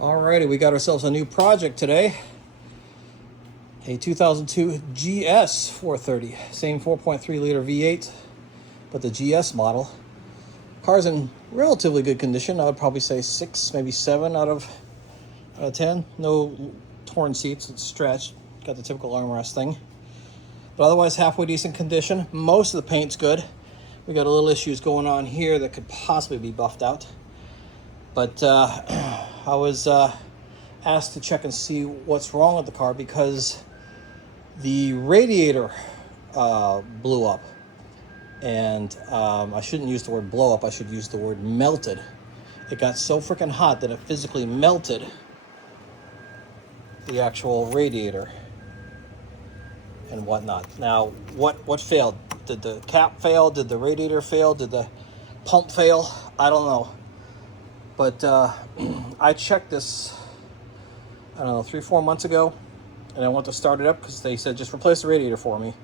Alrighty, we got ourselves a new project today. A 2002 GS430. Same 4.3 liter V8, but the GS model. Car's in relatively good condition. I would probably say 6, maybe 7 out of 10. No torn seats, it's stretched. Got the typical armrest thing. But otherwise, halfway decent condition. Most of the paint's good. We got a little issues going on here that could possibly be buffed out. But I was asked to check and see what's wrong with the car because the radiator blew up. And I shouldn't use the word blow up, I should use the word melted. It got so freaking hot that it physically melted the actual radiator and whatnot. Now, what failed? Did the cap fail? Did the radiator fail? Did the pump fail? I don't know. But I checked this, I don't know, 3-4 months ago, and I went to start it up because they said just replace the radiator for me.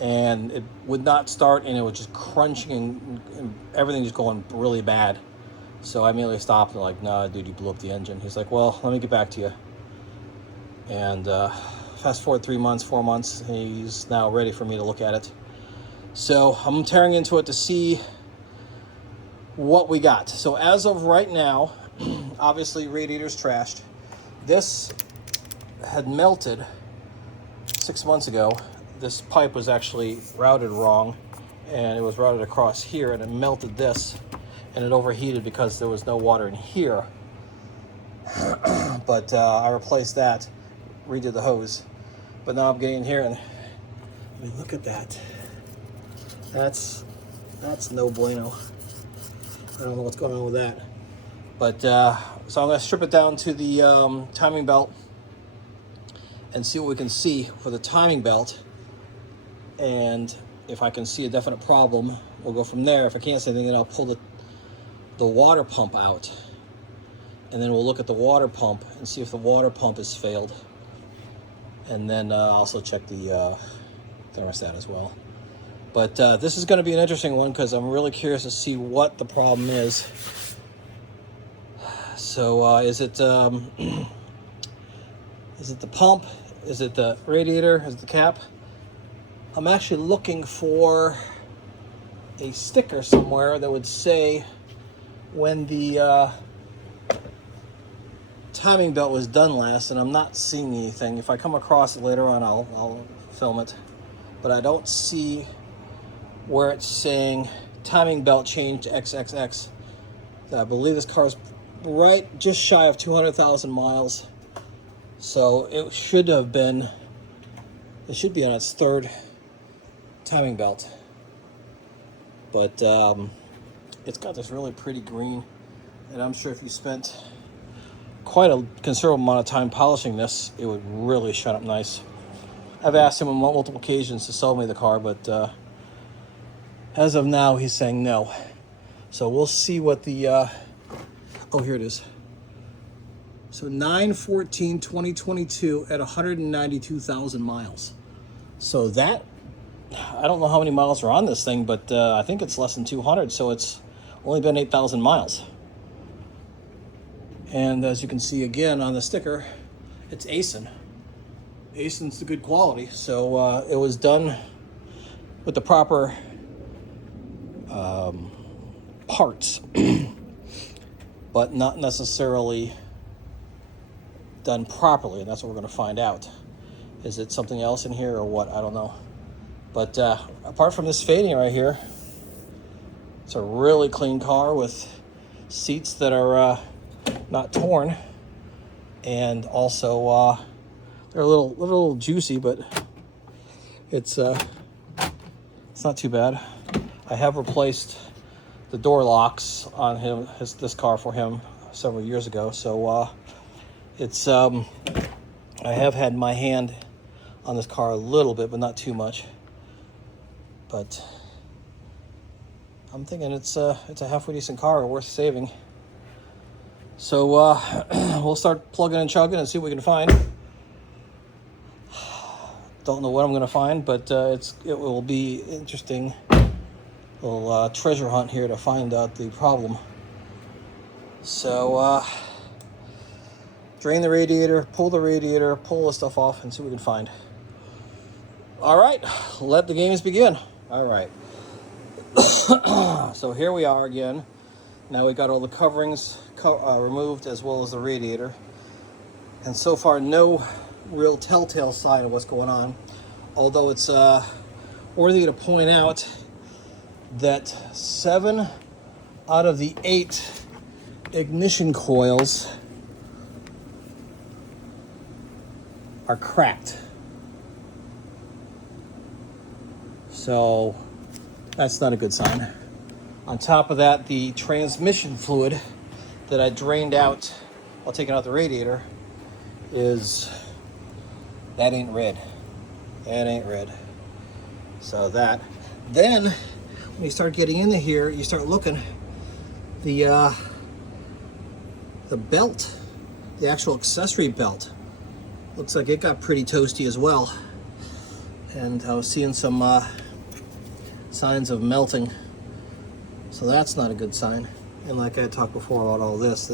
And it would not start, and it was just crunching, and everything just going really bad. So I immediately stopped and like, nah, dude, you blew up the engine. He's like, well, let me get back to you. And fast forward 3 months, 4 months, he's now ready for me to look at it. So I'm tearing into it to see what we got. So as of right now, obviously radiator's trashed. This had melted 6 months ago. This pipe was actually routed wrong, and it was routed across here, and it melted this, and it overheated because there was no water in here. But I replaced that, redid the hose. But now I'm getting in here, and I mean, look at that. That's no bueno. I don't know what's going on with that. But so I'm going to strip it down to the timing belt and see what we can see for the timing belt. And if I can see a definite problem, we'll go from there. If I can't see anything, then I'll pull the water pump out. And then we'll look at the water pump and see if the water pump has failed. And then also check the thermostat as well. But this is going to be an interesting one because I'm really curious to see what the problem is. So is it the pump? Is it the radiator? Is it the cap? I'm actually looking for a sticker somewhere that would say when the timing belt was done last, and I'm not seeing anything. If I come across it later on, I'll film it. But I don't see where it's saying timing belt change XXX. I believe this car's right just shy of 200,000 miles. So it should be on its third timing belt. But it's got this really pretty green, and I'm sure if you spent quite a considerable amount of time polishing this, it would really shine up nice. I've asked him on multiple occasions to sell me the car, but as of now, he's saying no. So we'll see what the, oh, here it is. So 9/14/2022 at 192,000 miles. So that, I don't know how many miles are on this thing, but I think it's less than 200, so it's only been 8,000 miles. And as you can see again on the sticker, it's ASIN. ASIN's the good quality, so it was done with the proper parts, but not necessarily done properly, and that's what we're going to find out. Is it something else in here or what? I don't know. But apart from this fading right here, it's a really clean car with seats that are not torn, and also they're a little juicy, but it's not too bad. I have replaced the door locks on this car for him several years ago, so it's I have had my hand on this car a little bit, but not too much. But I'm thinking it's a halfway decent car, worth saving. So we'll start plugging and chugging and see what we can find. Don't know what I'm going to find, but it will be interesting. Little treasure hunt here to find out the problem. So drain the radiator, pull the stuff off, and see what we can find. All right, let the games begin. All right. So here we are again. Now we got all the coverings removed as well as the radiator. And so far, no real telltale sign of what's going on. Although it's worthy to point out that 7 out of the 8 ignition coils are cracked. So that's not a good sign. On top of that, the transmission fluid that I drained out while taking out the radiator that ain't red. That ain't red. So that. Then when you start getting into here, you start looking, the belt, the actual accessory belt, looks like it got pretty toasty as well. And I was seeing some signs of melting. So that's not a good sign. And like I talked before about all this,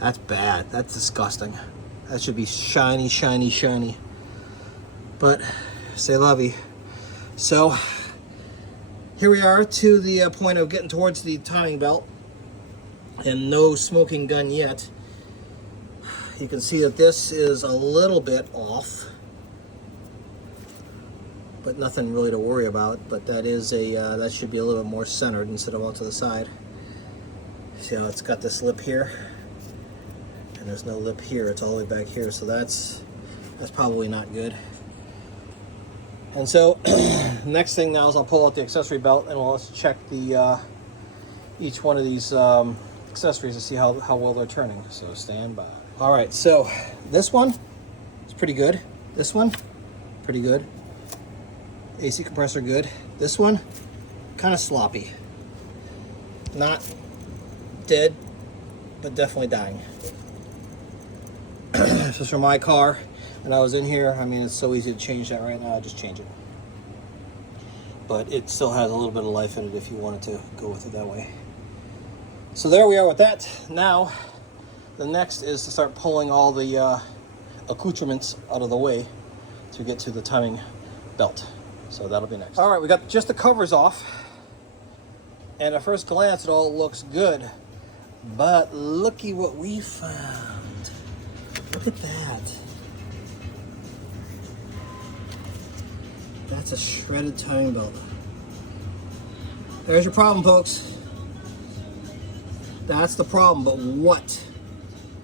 that's bad. That's disgusting. That should be shiny, shiny, shiny. But c'est la vie. So here we are to the point of getting towards the timing belt, and no smoking gun yet. You can see that this is a little bit off, but nothing really to worry about. But that is that should be a little bit more centered instead of out to the side. See how it's got this lip here, and there's no lip here. It's all the way back here, so that's probably not good. And so next thing now is I'll pull out the accessory belt, and let's check the each one of these accessories to see how well they're turning. So stand by. All right, so this one is pretty good. This one, pretty good. AC compressor good. This one, kind of sloppy. Not dead, but definitely dying. This is from my car, and I was in here. I mean, it's so easy to change that right now. I just change it. But it still has a little bit of life in it if you wanted to go with it that way. So there we are with that. Now, the next is to start pulling all the accoutrements out of the way to get to the timing belt. So that'll be next. All right, we got just the covers off. And at first glance, it all looks good. But looky what we found. Look at that. That's a shredded timing belt. There's your problem, folks. That's the problem, but what?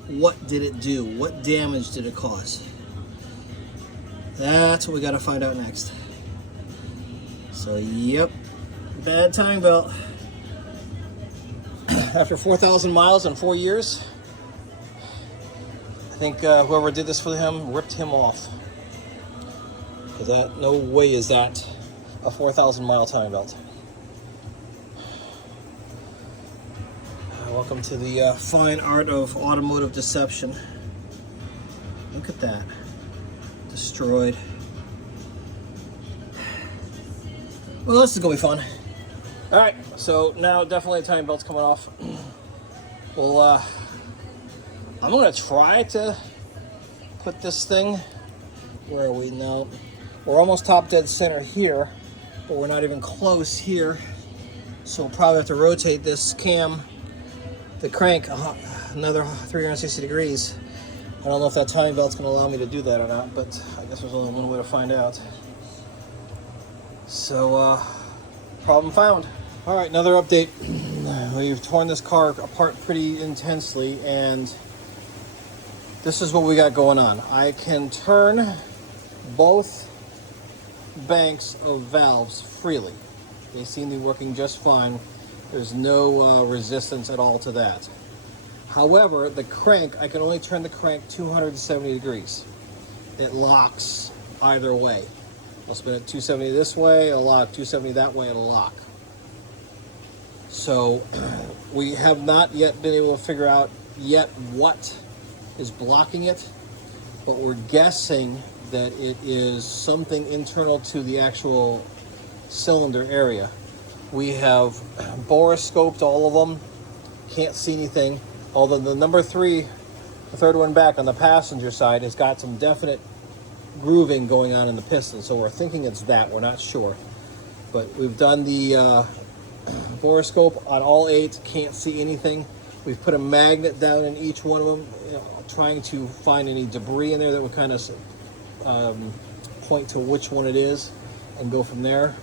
What did it do? What damage did it cause? That's what we gotta find out next. So, yep, bad timing belt. After 4,000 miles in 4 years, I think whoever did this for him ripped him off. Because that, no way is that a 4,000 mile timing belt. Welcome to the fine art of automotive deception. Look at that. Destroyed. Well, this is gonna be fun. All right, so now definitely the timing belt's coming off. Well, I'm gonna try to put this thing, where are we now? We're almost top dead center here, but we're not even close here. So we'll probably have to rotate this cam, the crank, another 360 degrees. I don't know if that timing belt's gonna allow me to do that or not, but I guess there's only one way to find out. So, problem found. All right, another update. We've torn this car apart pretty intensely, and this is what we got going on. I can turn both banks of valves freely. They seem to be working just fine. There's no resistance at all to that. However, the crank, I can only turn the crank 270 degrees. It locks either way. I'll spin it 270 this way, it'll lock, 270 that way, it'll lock. So we have not yet been able to figure out yet what is blocking it, but we're guessing that it is something internal to the actual cylinder area. We have borescoped all of them, can't see anything, although the number 3 The third one back on the passenger side has got some definite grooving going on in the piston, so we're thinking it's that. We're not sure, but we've done the borescope on all 8. Can't see anything. We've put a magnet down in each one of them, trying to find any debris in there that would kind of point to which one it is and go from there.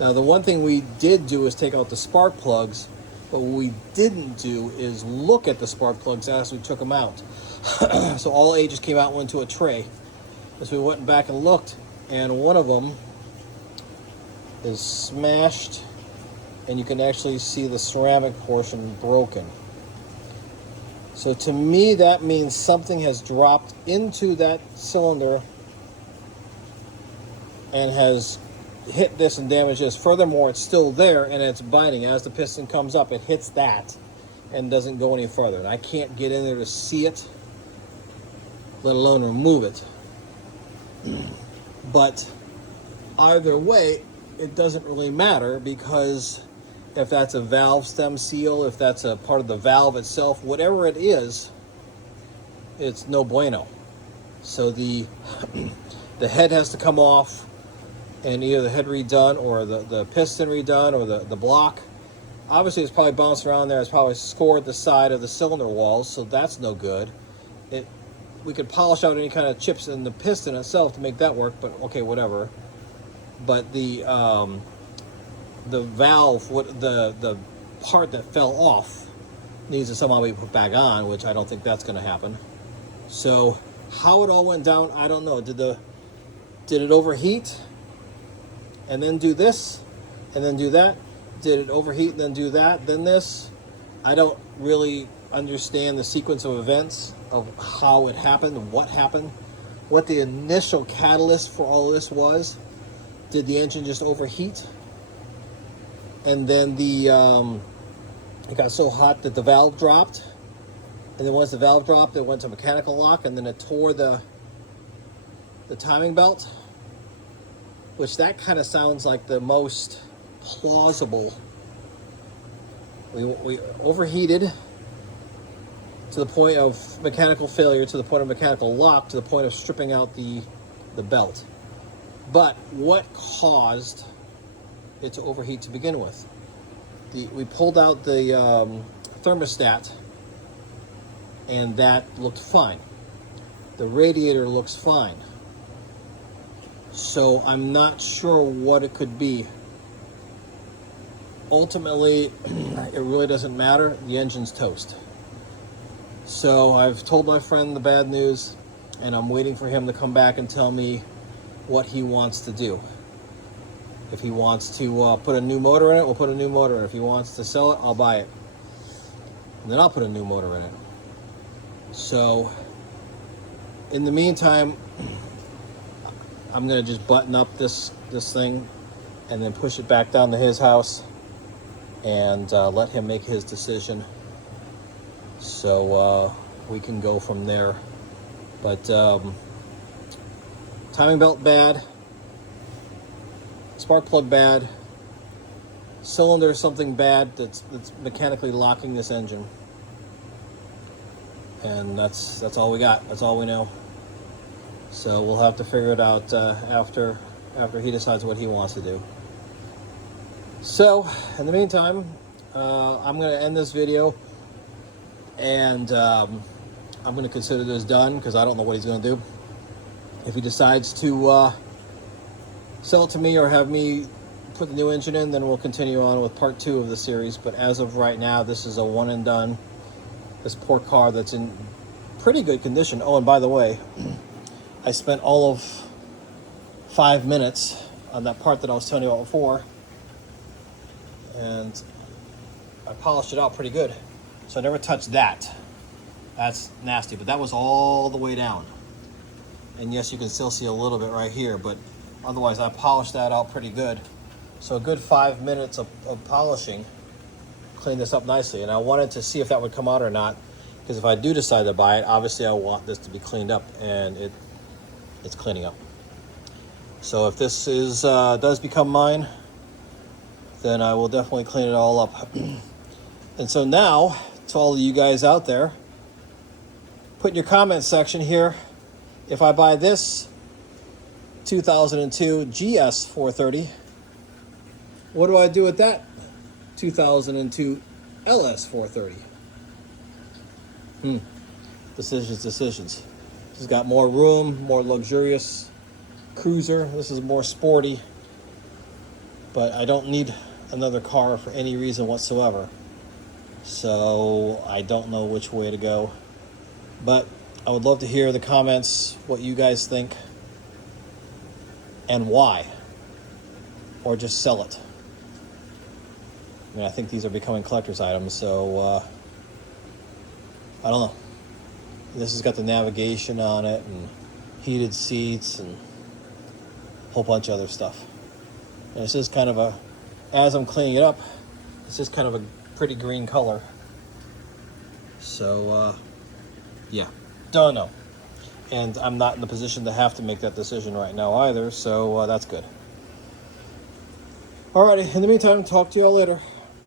Now, the one thing we did do is take out the spark plugs, but what we didn't do is look at the spark plugs as we took them out. So all 8 just came out and went into a tray. So we went back and looked, and one of them is smashed, and you can actually see the ceramic portion broken. So to me, that means something has dropped into that cylinder and has hit this and damaged this. Furthermore, it's still there and it's biting. As the piston comes up, it hits that and doesn't go any further. And I can't get in there to see it, let alone remove it. But either way, it doesn't really matter, because if that's a valve stem seal, if that's a part of the valve itself, whatever it is, it's no bueno. So the head has to come off, and either the head redone or the piston redone or the block. Obviously, it's probably bounced around there. It's probably scored the side of the cylinder walls, so that's no good. We could polish out any kind of chips in the piston itself to make that work, but okay, whatever. But the valve, the part that fell off, needs to somehow be put back on, which I don't think that's going to happen. So how it all went down, I don't know. Did it overheat and then do this and then do that? Did it overheat and then do that, then this? I don't really understand the sequence of events of how it happened, what happened, what the initial catalyst for all of this was. Did the engine just overheat? And then it got so hot that the valve dropped. And then once the valve dropped, it went to mechanical lock, and then it tore the timing belt, which that kind of sounds like the most plausible. We overheated to the point of mechanical failure, to the point of mechanical lock, to the point of stripping out the belt. But what caused it to overheat to begin with? We pulled out the thermostat, and that looked fine. The radiator looks fine. So I'm not sure what it could be. Ultimately, it really doesn't matter. The engine's toast. So I've told my friend the bad news, and I'm waiting for him to come back and tell me what he wants to do. If he wants to put a new motor in it, we'll put a new motor in it. If he wants to sell it, I'll buy it. And then I'll put a new motor in it. So, in the meantime, I'm going to just button up this thing and then push it back down to his house and let him make his decision. So we can go from there. But timing belt bad, spark plug bad, cylinder something bad that's mechanically locking this engine. And that's all we got. That's all we know. So we'll have to figure it out after he decides what he wants to do. So in the meantime, I'm going to end this video, and I'm going to consider this done, because I don't know what he's going to do. If he decides to sell it to me or have me put the new engine in, then we'll continue on with part 2 of the series. But as of right now, this is a one and done. This poor car that's in pretty good condition. Oh, and by the way, I spent all of 5 minutes on that part that I was telling you about before, and I polished it out pretty good. So I never touched that. That's nasty, but that was all the way down. And yes, you can still see a little bit right here, but otherwise I polished that out pretty good. So a good 5 minutes of polishing cleaned this up nicely. And I wanted to see if that would come out or not, because if I do decide to buy it, obviously I want this to be cleaned up, and it's cleaning up. So if this is does become mine, then I will definitely clean it all up. And so now, to all of you guys out there, put in your comment section here, if I buy this 2002 GS430, what do I do with that 2002 LS430? Decisions. This has got more room, more luxurious cruiser. This is more sporty, but I don't need another car for any reason whatsoever. So I don't know which way to go. But I would love to hear the comments, what you guys think, and why. Or just sell it. I mean, I think these are becoming collector's items, so I don't know. This has got the navigation on it and heated seats and a whole bunch of other stuff. And this is kind of a, as I'm cleaning it up, it's just kind of a pretty green color. So, yeah, don't know. And I'm not in the position to have to make that decision right now either, so that's good. Alrighty, in the meantime, talk to y'all later.